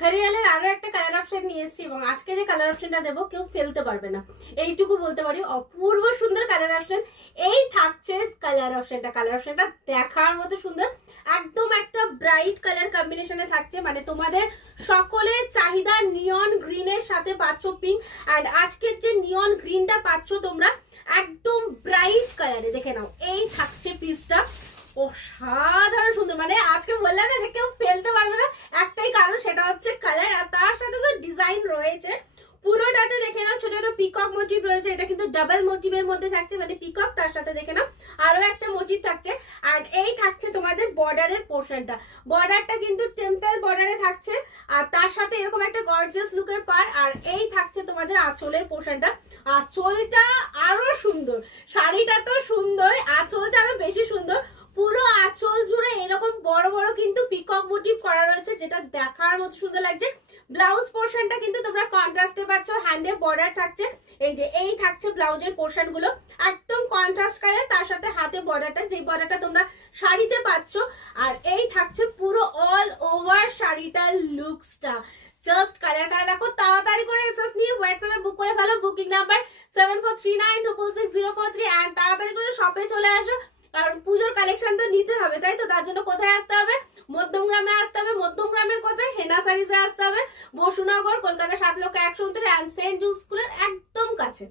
খারিয়ালের আরো একটা colour option নিয়েছি এবং আজকে যে কালার অপশনটা দেবো কেউ ফেলতে পারবে না, এইটুকু বলতে পারি। অপূর্ব সুন্দর কালার অপশন। এই থাকছে কালার অপশনটা দেখার মতো সুন্দর, একদম একটা ব্রাইট কালার কম্বিনেশনে থাকছে, মানে তোমাদের সকলের চাহিদা নিয়ন গ্রিনের সাথে পাচ্ছ পিঙ্ক, অ্যান্ড আজকের যে নিয়ন গ্রিনটা পাচ্ছ তোমরা একদম ব্রাইট কালারে। দেখে নাও, এই থাকছে পিসটা, অসাধারণ সুন্দর। মানে আজকে বললাম না যে কেউ ফেলতে পারবে না, একটাই কারণ, সেটা হচ্ছে কালার। আর তার সাথে তো ডিজাইন রয়েছে পুরোটাতে। দেখে নাও ছোট ছোট পিকক মোটিভ রয়েছে, এটা কিন্তু ডাবল মোটিভের মধ্যে থাকছে, মানে পিকক তার সাথে দেখে নাও আরো একটা মোটিভ থাকছে। আর এই থাকছে তোমাদের বর্ডারের পোর্শনটা, বর্ডারটা কিন্তু টেম্পল বর্ডারে থাকছে, আর তার সাথে এরকম একটা গর্জিয়াস লুকের পার। আর এই থাকছে তোমাদের আঁচলের পোর্শনটা, আঁচলটা আরো সুন্দর। শাড়িটা তো সুন্দর, আঁচলটা আরো বেশি সুন্দর। পুরো আঁচল জুড়ে এরকম বড় বড় কিন্তু পিকক মোটিভ করা রয়েছে, যেটা দেখার মতো সুন্দর লাগছে। ব্লাউজ পোর্শনটা কিন্তু তোমরা কন্ট্রাস্টে পাচ্ছ, হ্যান্ডে বর্ডার থাকছে। এই যে এই থাকছে ব্লাউজের পোর্শন গুলো, একদম কন্ট্রাস্ট কালার, তার সাথে হাতে বর্ডারটা, যে বর্ডারটা তোমরা শাড়িতে পাচ্ছ। আর এই থাকছে পুরো অল ওভার শাড়িটার লুকসটা। জাস্ট কালার দেখো। তাড়াতাড়ি করে এসএস নিয়ে হোয়াটসঅ্যাপে বুক করে ফেলো, বুকিং নাম্বার 7439666043, এন্ড তাড়াতাড়ি করে শপে চলে আসো, কারণ পুজোর কালেকশন তো নিতে হবে, তাই তো? তার জন্য কোথায় আসতে হবে? মধ্যমগ্রামে আসতে হবে। মধ্যমগ্রামের কোথায়? হেনা সারিসে আসতে হবে, বসুনগর, কলকাতা 7 লক্ষ 129 অ্যান্ড সেন্ট জুস স্কুলের একদম কাছে।